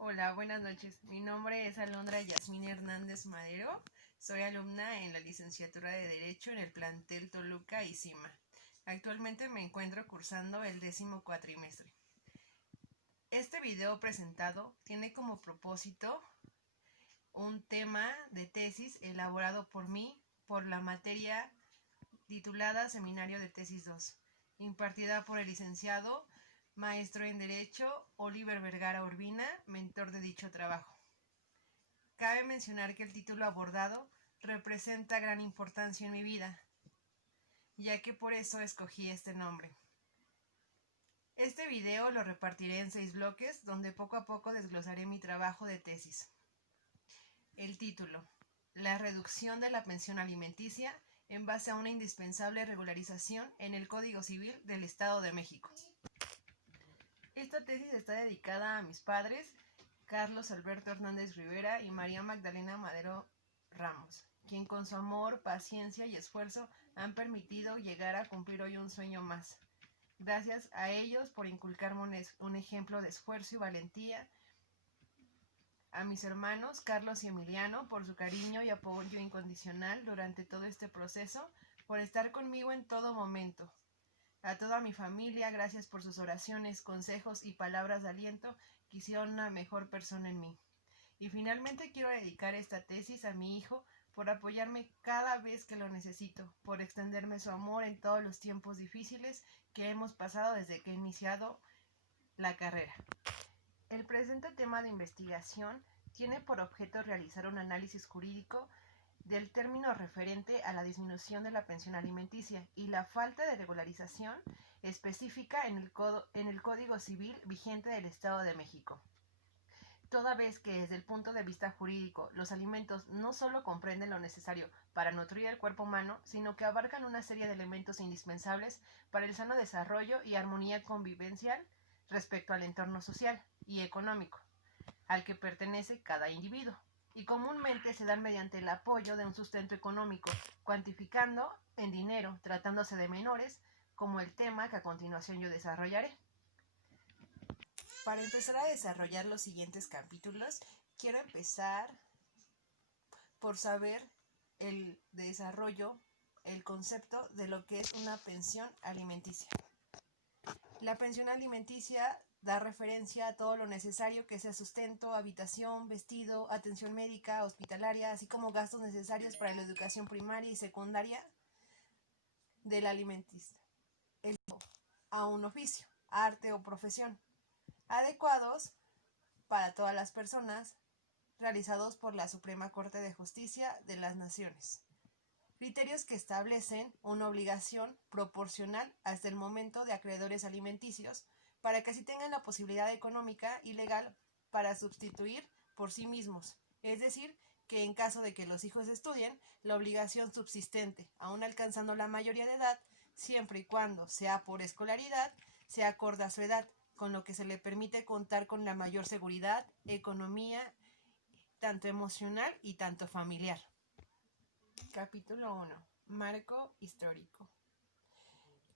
Hola, buenas noches. Mi nombre es Alondra Yasmín Hernández Madero. Soy alumna en la licenciatura de Derecho en el plantel Toluca y CIMA. Actualmente me encuentro cursando el 10º cuatrimestre. Este video presentado tiene como propósito un tema de tesis elaborado por mí por la materia titulada Seminario de Tesis 2, impartida por el licenciado maestro en Derecho Oliver Vergara Urbina, mentor de dicho trabajo. Cabe mencionar que el título abordado representa gran importancia en mi vida, ya que por eso escogí este nombre. Este video lo repartiré en 6 bloques, donde poco a poco desglosaré mi trabajo de tesis. El título: la reducción de la pensión alimenticia en base a una indispensable regularización en el Código Civil del Estado de México. Esta tesis está dedicada a mis padres, Carlos Alberto Hernández Rivera y María Magdalena Madero Ramos, quien con su amor, paciencia y esfuerzo han permitido llegar a cumplir hoy un sueño más. Gracias a ellos por inculcarme un ejemplo de esfuerzo y valentía. A mis hermanos Carlos y Emiliano por su cariño y apoyo incondicional durante todo este proceso, por estar conmigo en todo momento. A toda mi familia, gracias por sus oraciones, consejos y palabras de aliento que hicieron una mejor persona en mí. Y finalmente quiero dedicar esta tesis a mi hijo por apoyarme cada vez que lo necesito, por extenderme su amor en todos los tiempos difíciles que hemos pasado desde que he iniciado la carrera. El presente tema de investigación tiene por objeto realizar un análisis jurídico del término referente a la disminución de la pensión alimenticia y la falta de regularización específica en el Código Civil vigente del Estado de México. Toda vez que desde el punto de vista jurídico los alimentos no solo comprenden lo necesario para nutrir el cuerpo humano, sino que abarcan una serie de elementos indispensables para el sano desarrollo y armonía convivencial respecto al entorno social y económico al que pertenece cada individuo, y comúnmente se dan mediante el apoyo de un sustento económico, cuantificando en dinero, tratándose de menores, como el tema que a continuación yo desarrollaré. Para empezar a desarrollar los siguientes capítulos, quiero empezar por saber el desarrollo, el concepto de lo que es una pensión alimenticia. La pensión alimenticia da referencia a todo lo necesario que sea sustento, habitación, vestido, atención médica, hospitalaria, así como gastos necesarios para la educación primaria y secundaria del alimentista, a un oficio, arte o profesión, adecuados para todas las personas, realizados por la Suprema Corte de Justicia de las Naciones. Criterios que establecen una obligación proporcional hasta el momento de acreedores alimenticios para que así tengan la posibilidad económica y legal para sustituir por sí mismos, es decir, que en caso de que los hijos estudien, la obligación subsistente, aún alcanzando la mayoría de edad, siempre y cuando sea por escolaridad, se acorde a su edad, con lo que se le permite contar con la mayor seguridad, economía, tanto emocional y tanto familiar. Capítulo 1. Marco histórico.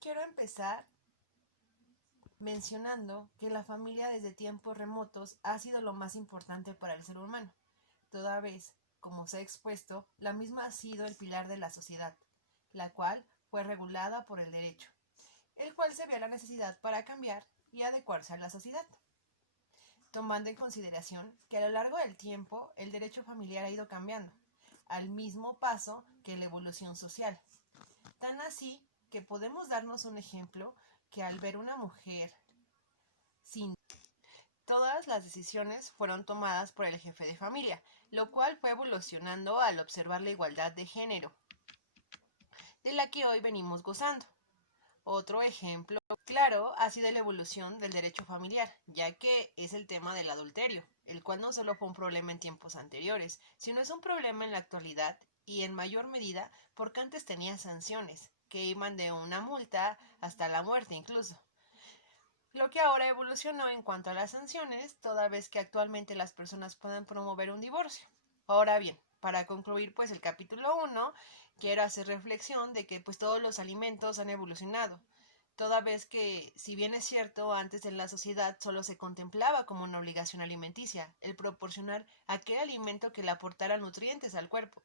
Quiero empezar mencionando que la familia desde tiempos remotos ha sido lo más importante para el ser humano, toda vez, como se ha expuesto, la misma ha sido el pilar de la sociedad, la cual fue regulada por el derecho, el cual se vio la necesidad para cambiar y adecuarse a la sociedad, tomando en consideración que a lo largo del tiempo el derecho familiar ha ido cambiando, al mismo paso que la evolución social. Tan así que podemos darnos un ejemplo que al ver una mujer sin todas las decisiones fueron tomadas por el jefe de familia, lo cual fue evolucionando al observar la igualdad de género, de la que hoy venimos gozando. Otro ejemplo claro ha sido la evolución del derecho familiar, ya que es el tema del adulterio, el cual no solo fue un problema en tiempos anteriores, sino es un problema en la actualidad y en mayor medida porque antes tenía sanciones, que iban de una multa hasta la muerte incluso. Lo que ahora evolucionó en cuanto a las sanciones, toda vez que actualmente las personas pueden promover un divorcio. Ahora bien, para concluir pues el capítulo 1, quiero hacer reflexión de que pues todos los alimentos han evolucionado. toda vez que, si bien es cierto, antes en la sociedad solo se contemplaba como una obligación alimenticia el proporcionar aquel alimento que le aportara nutrientes al cuerpo.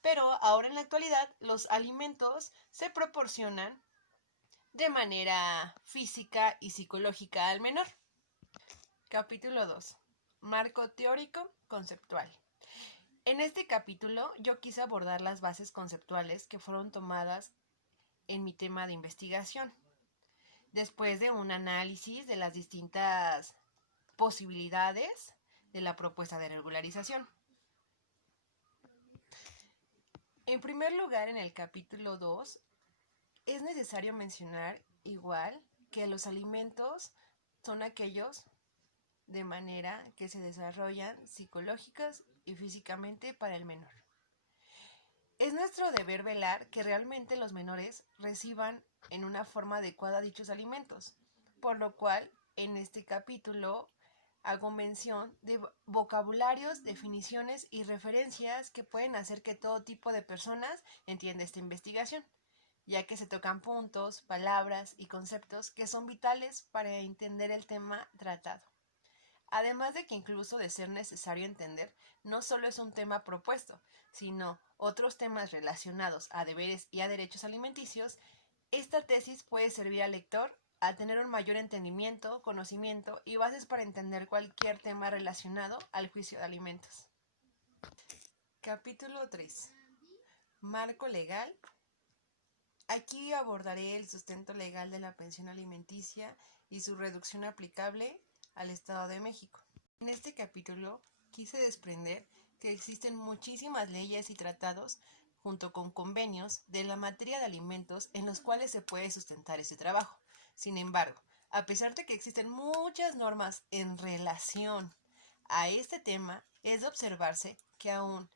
Pero ahora en la actualidad los alimentos se proporcionan de manera física y psicológica al menor. Capítulo 2. Marco teórico conceptual. En este capítulo yo quise abordar las bases conceptuales que fueron tomadas en mi tema de investigación, después de un análisis de las distintas posibilidades de la propuesta de regularización. En primer lugar, en el capítulo 2, es necesario mencionar igual que los alimentos son aquellos de manera que se desarrollan psicológicas y físicamente para el menor. Es nuestro deber velar que realmente los menores reciban en una forma adecuada dichos alimentos, por lo cual en este capítulo hago mención de vocabularios, definiciones y referencias que pueden hacer que todo tipo de personas entienda esta investigación, ya que se tocan puntos, palabras y conceptos que son vitales para entender el tema tratado. Además de que incluso de ser necesario entender, no solo es un tema propuesto, sino otros temas relacionados a deberes y a derechos alimenticios, esta tesis puede servir al lector a tener un mayor entendimiento, conocimiento y bases para entender cualquier tema relacionado al juicio de alimentos. Capítulo 3. Marco legal. Aquí abordaré el sustento legal de la pensión alimenticia y su reducción aplicable al Estado de México. En este capítulo quise desprender que existen muchísimas leyes y tratados junto con convenios de la materia de alimentos en los cuales se puede sustentar este trabajo. Sin embargo, a pesar de que existen muchas normas en relación a este tema, es de observarse que aún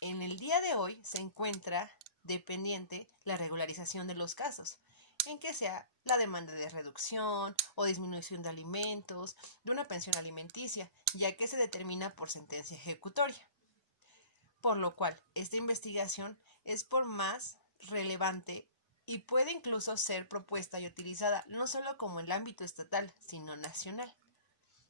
en el día de hoy se encuentra dependiente la regularización de los casos, en que sea la demanda de reducción o disminución de alimentos, de una pensión alimenticia, ya que se determina por sentencia ejecutoria. Por lo cual, esta investigación es por más relevante y puede incluso ser propuesta y utilizada no solo como en el ámbito estatal, sino nacional.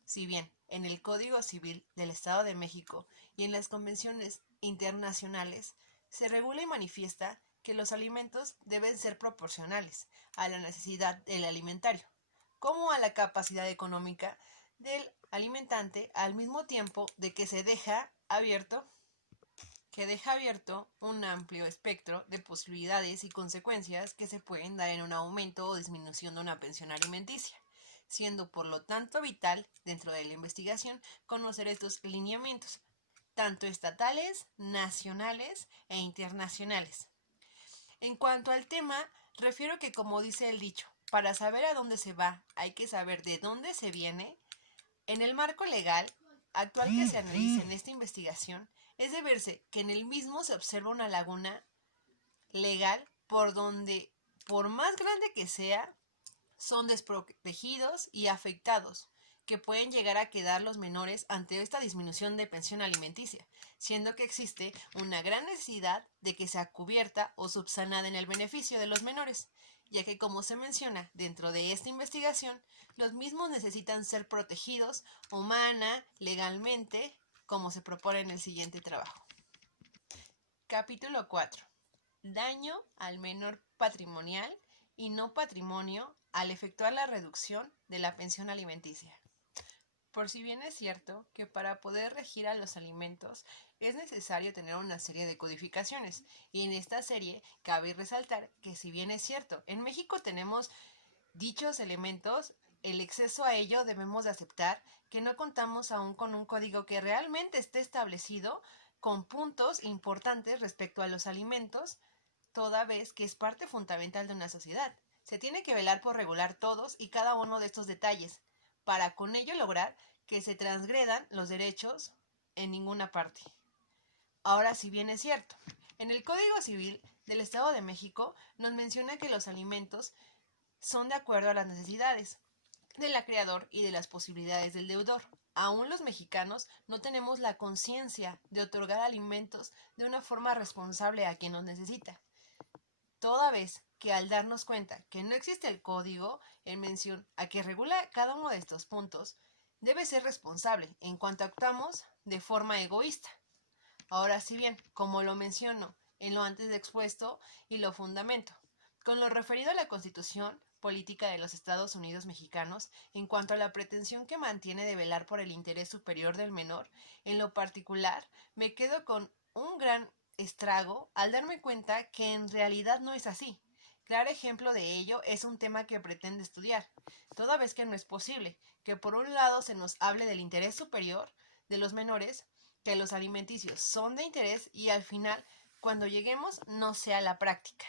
Si bien en el Código Civil del Estado de México y en las convenciones internacionales se regula y manifiesta que los alimentos deben ser proporcionales a la necesidad del alimentario, como a la capacidad económica del alimentante, al mismo tiempo de que se deja abierto un amplio espectro de posibilidades y consecuencias que se pueden dar en un aumento o disminución de una pensión alimenticia, siendo por lo tanto vital dentro de la investigación conocer estos lineamientos, tanto estatales, nacionales e internacionales. En cuanto al tema, refiero que, como dice el dicho, para saber a dónde se va hay que saber de dónde se viene. En el marco legal actual que se analiza en esta investigación, es de verse que en el mismo se observa una laguna legal por donde, por más grande que sea, son desprotegidos y afectados, que pueden llegar a quedar los menores ante esta disminución de pensión alimenticia, siendo que existe una gran necesidad de que sea cubierta o subsanada en el beneficio de los menores, ya que, como se menciona dentro de esta investigación, los mismos necesitan ser protegidos humana, legalmente, como se propone en el siguiente trabajo. Capítulo 4. Daño al menor patrimonial y no patrimonio al efectuar la reducción de la pensión alimenticia. Por si bien es cierto que para poder regir a los alimentos es necesario tener una serie de codificaciones, y en esta serie cabe resaltar que, si bien es cierto, en México tenemos dichos elementos, el exceso a ello debemos de aceptar que no contamos aún con un código que realmente esté establecido con puntos importantes respecto a los alimentos, toda vez que es parte fundamental de una sociedad. Se tiene que velar por regular todos y cada uno de estos detalles, para con ello lograr que se transgredan los derechos en ninguna parte. Ahora, si bien es cierto, en el Código Civil del Estado de México nos menciona que los alimentos son de acuerdo a las necesidades del acreedor y de las posibilidades del deudor. Aún los mexicanos no tenemos la conciencia de otorgar alimentos de una forma responsable a quien los necesita, toda vez que al darnos cuenta que no existe el código en mención a que regula cada uno de estos puntos, debe ser responsable en cuanto actuamos de forma egoísta. Ahora, si bien, como lo menciono en lo antes expuesto y lo fundamento, con lo referido a la Constitución política de los Estados Unidos mexicanos, en cuanto a la pretensión que mantiene de velar por el interés superior del menor, en lo particular, me quedo con un gran estrago al darme cuenta que en realidad no es así. Claro ejemplo de ello es un tema que pretende estudiar, toda vez que no es posible que por un lado se nos hable del interés superior de los menores, que los alimenticios son de interés y al final, cuando lleguemos, no sea la práctica.